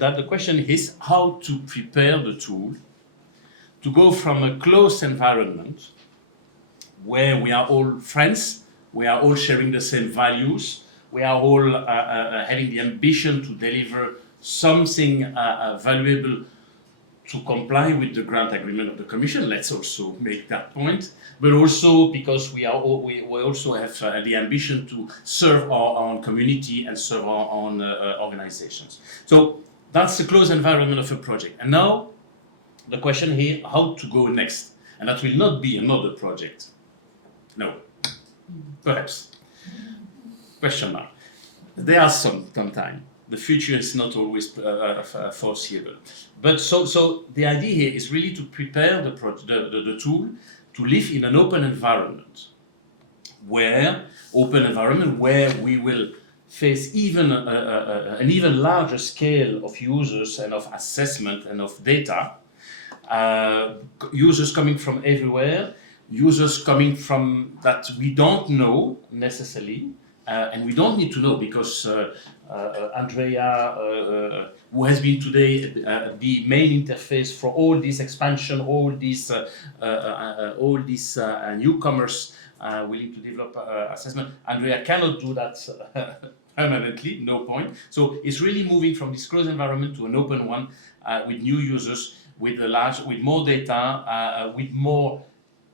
that the question is how to prepare the tool to go from a closed environment where we are all friends, we are all sharing the same values, we are all having the ambition to deliver something valuable to comply with the grant agreement of the Commission. Let's also make that point, but also because we also have the ambition to serve our own community and serve our own organizations. So that's the closed environment of a project. And now the question here, how to go next? And that will not be another project. No, perhaps. Question mark. There are some time. The future is not always foreseeable. But so the idea here is really to prepare the tool to live in an open environment where we will face even an even larger scale of users and of assessment and of data. Users coming from everywhere, users coming from that we don't know necessarily, and we don't need to know because Andrea, who has been today the main interface for all this expansion, all these newcomers willing to develop assessment, Andrea cannot do that permanently, no point. So it's really moving from this closed environment to an open one with new users, with more data, with more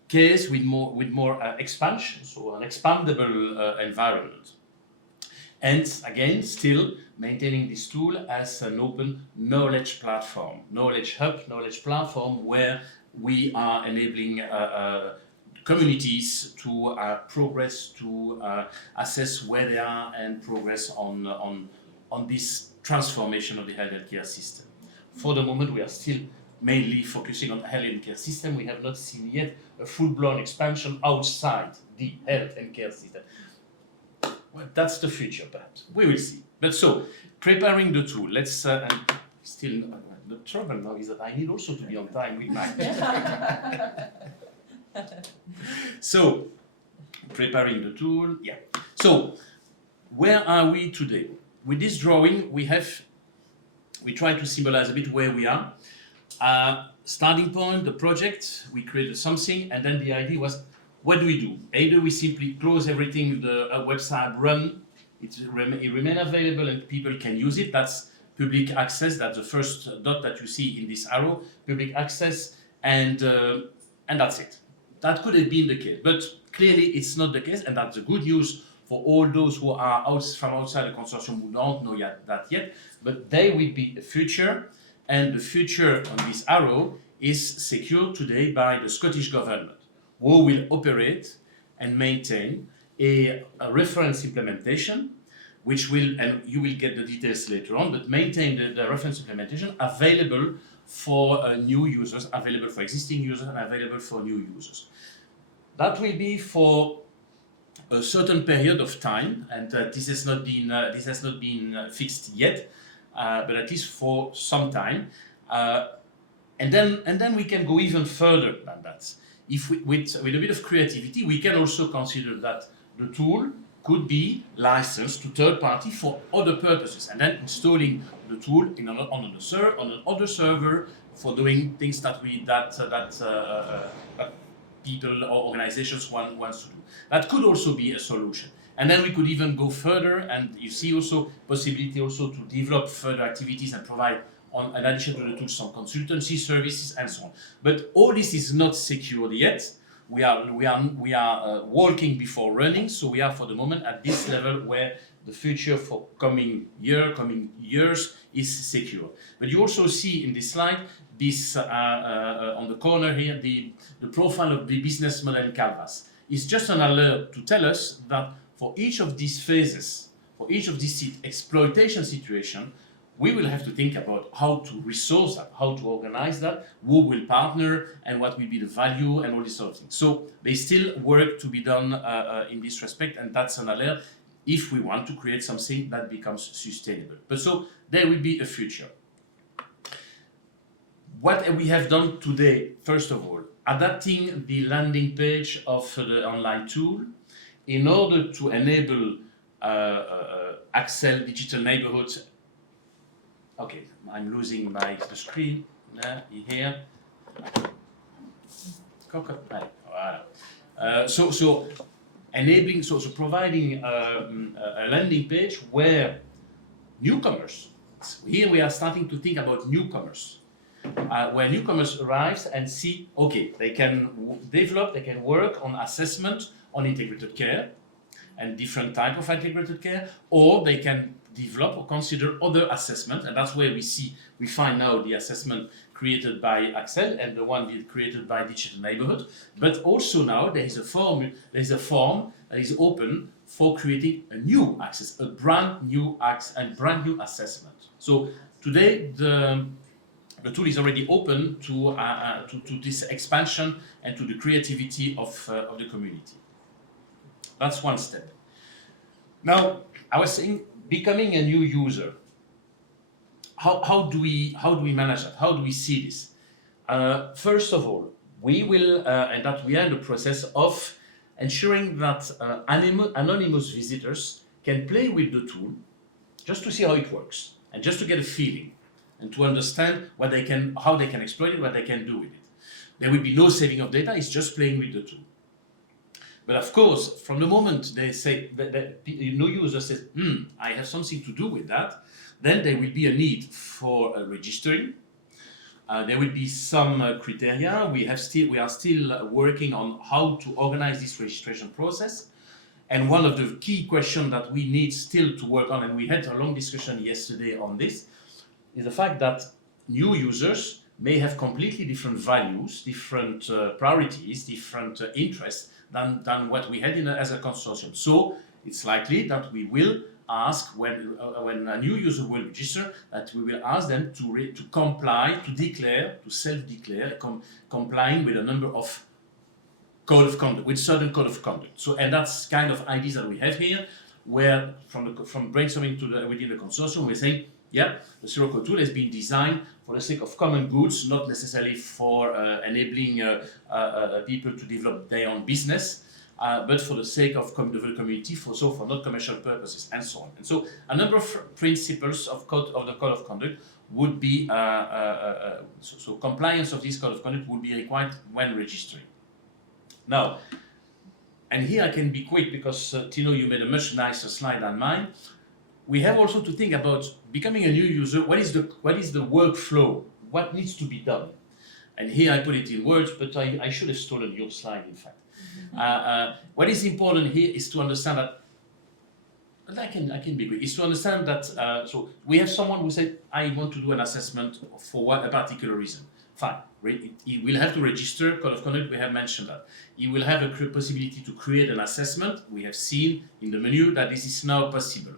case, with more expansion, so an expandable environment. And again, still maintaining this tool as an open knowledge platform, knowledge hub, knowledge platform, where we are enabling communities to progress, to assess where they are and progress on this transformation of the healthcare system. For the moment, we are still mainly focusing on the healthcare system. We have not seen yet a full-blown expansion outside the health and care system. Well, that's the future, perhaps. We will see. But so, preparing the tool. Let's and still the trouble now is that I need also to be on time with my. So, preparing the tool. Yeah. So, where are we today? With this drawing, we try to symbolize a bit where we are. Starting point, the project, we created something, and then the idea was, what do we do? Either we simply close everything, the website run, it remain available and people can use it. That's public access. That's the first dot that you see in this arrow, public access, and that's it. That could have been the case, but clearly it's not the case, and that's the good news for all those who are from outside the consortium who don't know that yet. But there will be a future, and the future on this arrow is secured today by the Scottish government, who will operate and maintain a reference implementation, which will, and you will get the details later on, but maintain the reference implementation available for new users, available for existing users, and available for new users. That will be for a certain period of time, and this has not been fixed yet, but at least for some time, and then we can go even further than that. If with a bit of creativity, we can also consider that the tool could be licensed to third party for other purposes, and then installing the tool on another server for doing things that people or organizations want to do. That could also be a solution. And then we could even go further, and you see also possibility also to develop further activities and provide, in addition to the tools, some consultancy services and so on. But all this is not secured yet. We are walking before running, so we are for the moment at this level where the future for coming years is secure. But you also see in this slide this on the corner here the profile of the business model canvas. It's just an alert to tell us that for each of these phases, for each of these exploitation situations, we will have to think about how to resource that, how to organize that, who will partner, and what will be the value, and all these sort of things. So there's still work to be done in this respect, and that's an alert if we want to create something that becomes sustainable. But so there will be a future. What we have done today, first of all, adapting the landing page of the online tool in order to enable Axel Digital Neighborhoods Okay, I'm losing the screen here. So enabling, so providing a landing page where newcomers, here we are starting to think about newcomers, where newcomers arrives and see, okay, they can develop, they can work on assessment on integrated care and different type of integrated care, or they can develop or consider other assessment, and that's where we find now the assessment created by Axel and the one created by Digital Neighborhood. But also now there is a form that is open for creating a new access, a brand new assessment. So today the tool is already open to this expansion and to the creativity of the community. That's one step. Now, I was saying, becoming a new user. How do we manage that? How do we see this? First of all, we will, and that we are in the process of ensuring that anonymous visitors can play with the tool, just to see how it works, and just to get a feeling, and to understand how they can exploit it, what they can do with it. There will be no saving of data; it's just playing with the tool. But of course, from the moment they say that the new user says, I have something to do with that, then there will be a need for registering. There will be some criteria. We are still working on how to organize this registration process. And one of the key questions that we need still to work on, and we had a long discussion yesterday on this, is the fact that new users may have completely different values, different priorities, different interests than what we had as a consortium. So it's likely that we will ask, when a new user will register, that we will ask them to comply, to self-declare, complying with a number of code of conduct, with certain code of conduct. So, and that's kind of ideas that we have here, where from brainstorming within the consortium, we're saying, yeah, the zero code tool has been designed for the sake of common goods, not necessarily for enabling people to develop their own business, but for the sake of the community, for not commercial purposes, and so on. And so a number of principles of the code of conduct would be, so compliance of this code of conduct would be required when registering. Now, and here I can be quick because Tino, you made a much nicer slide than mine. We have also to think about becoming a new user. What is the workflow? What needs to be done? And here I put it in words, but I should have stolen your slide, in fact. What is important here is to understand that, but I can be quick, is to understand that, so we have someone who said, I want to do an assessment for a particular reason. Fine, he will have to register, code of conduct, we have mentioned that. He will have a possibility to create an assessment. We have seen in the menu that this is now possible.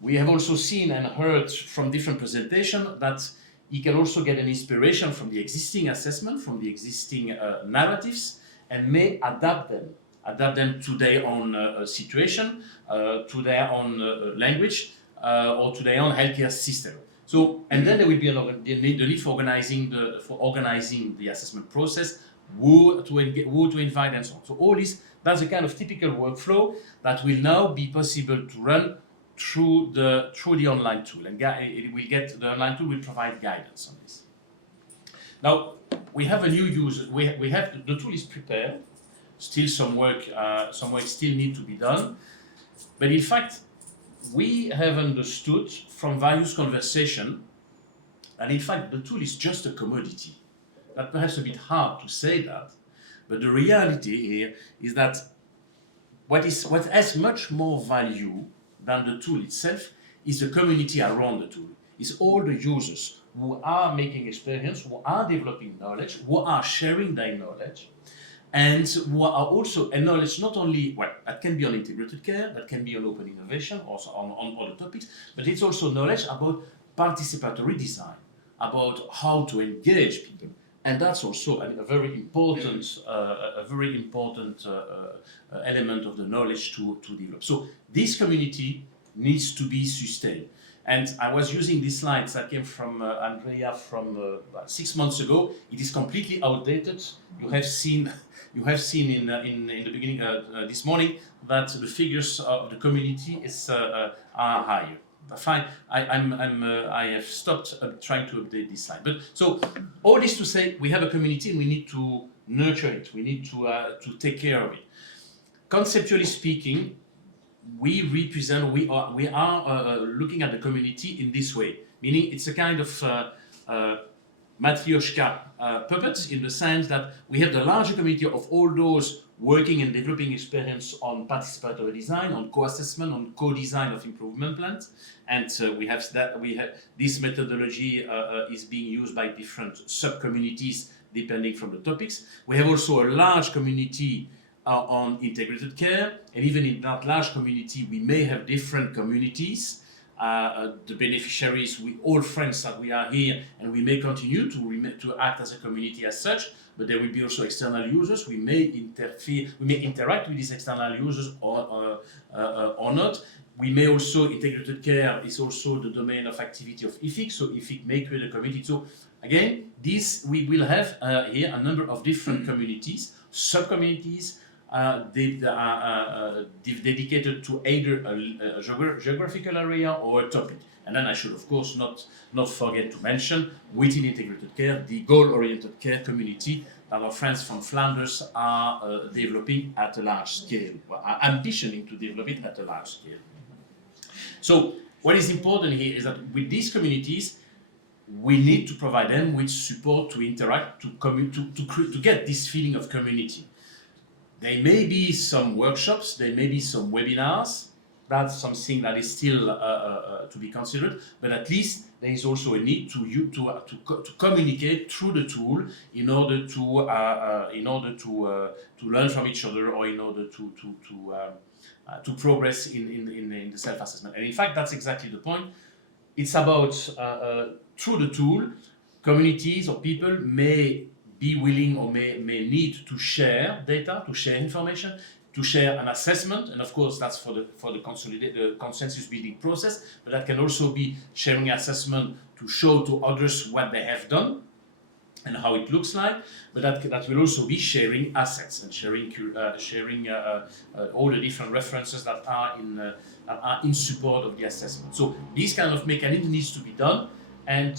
We have also seen and heard from different presentations that he can also get an inspiration from the existing assessment, from the existing narratives, and may adapt them to their own situation, to their own language, or to their own healthcare system. So, and then there will be the need for organizing the assessment process, who to invite, and so on. So all this, that's a kind of typical workflow that will now be possible to run through the online tool, and the online tool will provide guidance on this. Now we have a new user. We have the tool is prepared. Still some work still need to be done, but in fact we have understood from various conversation, and in fact the tool is just a commodity. That perhaps a bit hard to say that, but the reality here is that what has much more value than the tool itself is the community around the tool. It's all the users who are making experience, who are developing knowledge, who are sharing their knowledge, and who are also knowledge not only, well, that can be on integrated care, that can be on open innovation, also on other topics, but it's also knowledge about participatory design, about how to engage people. And that's also a very important element of the knowledge to develop. So this community needs to be sustained. And I was using these slides that came from Andrea from 6 months ago. It is completely outdated. You have seen in the beginning this morning that the figures of the community are higher. fine. I have stopped trying to update this slide. But so all this to say, we have a community and we need to nurture it. We need to take care of it. Conceptually speaking, we are looking at the community in this way, meaning it's a kind of matryoshka puppet, in the sense that we have the larger community of all those working and developing experience on participatory design, on co-assessment, on co-design of improvement plans, and we have this methodology is being used by different sub-communities depending from the topics. We have also a large community on integrated care, and even in that large community we may have different communities. The beneficiaries, we all friends that we are here, and we may continue to act as a community as such, but there will be also external users. We may interact with these external users or not. We may also, integrated care is also the domain of activity of IFIC, so IFIC may create a community. So again, we will have here a number of different communities, sub-communities, dedicated to either a geographical area or a topic. And then I should, of course, not forget to mention, within integrated care, the goal-oriented care community that our friends from Flanders are developing at a large scale, are ambitioning to develop it at a large scale. So what is important here is that with these communities, we need to provide them with support to interact, to get this feeling of community. There may be some workshops, there may be some webinars. That's something that is still to be considered, but at least there is also a need to communicate through the tool in order to learn from each other, or in order to progress in the self-assessment. And in fact, that's exactly the point. It's about through the tool, communities or people may be willing or may need to share data, to share information, to share an assessment, and of course that's for the consolidated consensus building process, but that can also be sharing assessment to show to others what they have done and how it looks like, but that will also be sharing assets and sharing all the different references that are in support of the assessment. So this kind of mechanism needs to be done, and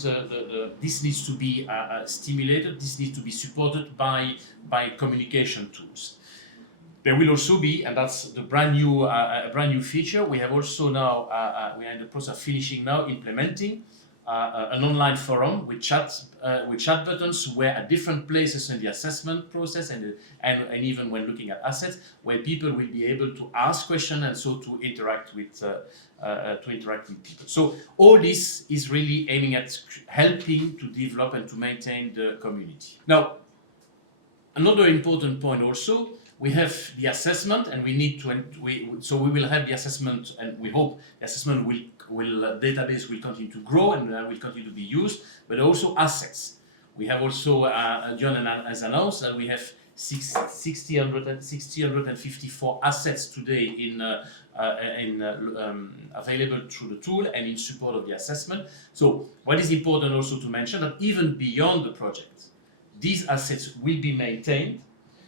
this needs to be stimulated, this needs to be supported by communication tools. There will also be, and that's the brand new feature, we have also now, we are in the process of finishing now, implementing an online forum with chat buttons, where at different places in the assessment process and even when looking at assets, where people will be able to ask questions and so to interact with people. So all this is really aiming at helping to develop and to maintain the community. Now, another important point also, we have the assessment, and we need to. So we will have the assessment, and we hope the assessment database will continue to grow and will continue to be used. But also assets. We have also John has announced that we have 654 assets today available through the tool and in support of the assessment. So what is important also to mention that even beyond the project, these assets will be maintained.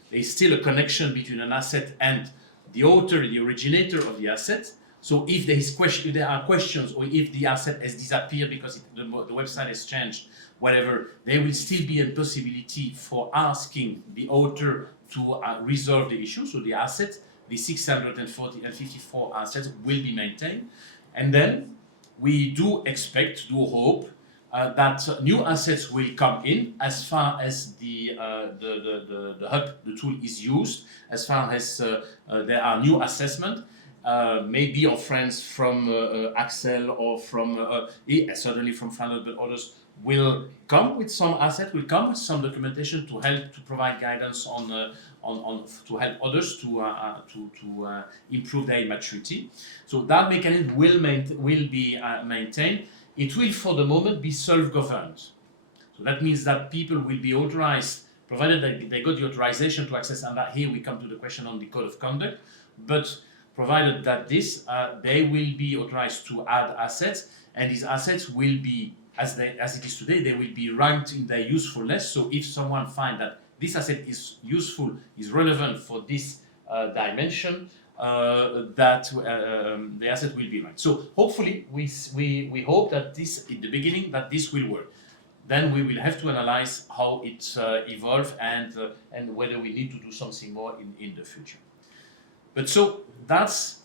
There is still a connection between an asset and the author, the originator of the asset. So if there are questions, or if the asset has disappeared because the website has changed, whatever, there will still be a possibility for asking the author to resolve the issue. So the asset, the 654 assets, will be maintained. And then we do hope that new assets will come in as far as the hub, the tool is used, as far as there are new assessment. Maybe our friends from Axel or from certainly from Flanders, but others will come with some asset, will come with some documentation to help to provide guidance on to help others to improve their maturity. So that mechanism will be maintained. It will, for the moment, be self-governed. So that means that people will be authorized, provided that they got the authorization to access, and that here we come to the question on the code of conduct, but provided that they will be authorized to add assets, and these assets will be, as it is today, they will be ranked in their usefulness. So if someone finds that this asset is useful, is relevant for this dimension, that the asset will be right. So hopefully we hope that this in the beginning that this will work. Then we will have to analyze how it evolves and whether we need to do something more in the future. But so that's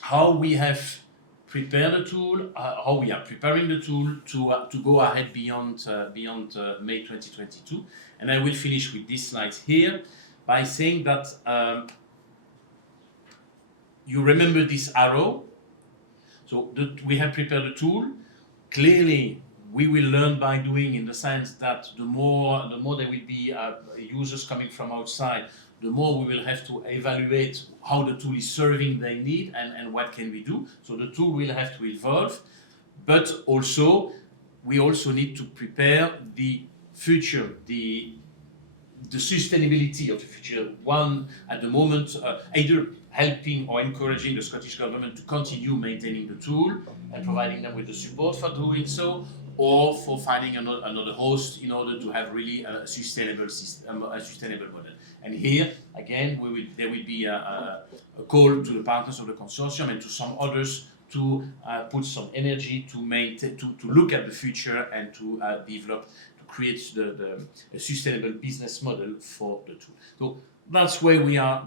how we have prepared the tool, how we are preparing the tool to go ahead beyond May 2022. And I will finish with this slide here by saying that you remember this arrow. So we have prepared the tool. Clearly, we will learn by doing, in the sense that the more there will be users coming from outside, the more we will have to evaluate how the tool is serving their need and what can we do. So the tool will have to evolve, but also we also need to prepare the future, the sustainability of the future. One, at the moment, either helping or encouraging the Scottish Government to continue maintaining the tool and providing them with the support for doing so, or for finding another host in order to have really a sustainable system, a sustainable model. And here, again, there will be a call to the partners of the consortium and to some others to put some energy to maintain, to look at the future and to develop, to create a sustainable business model for the tool. So that's where we are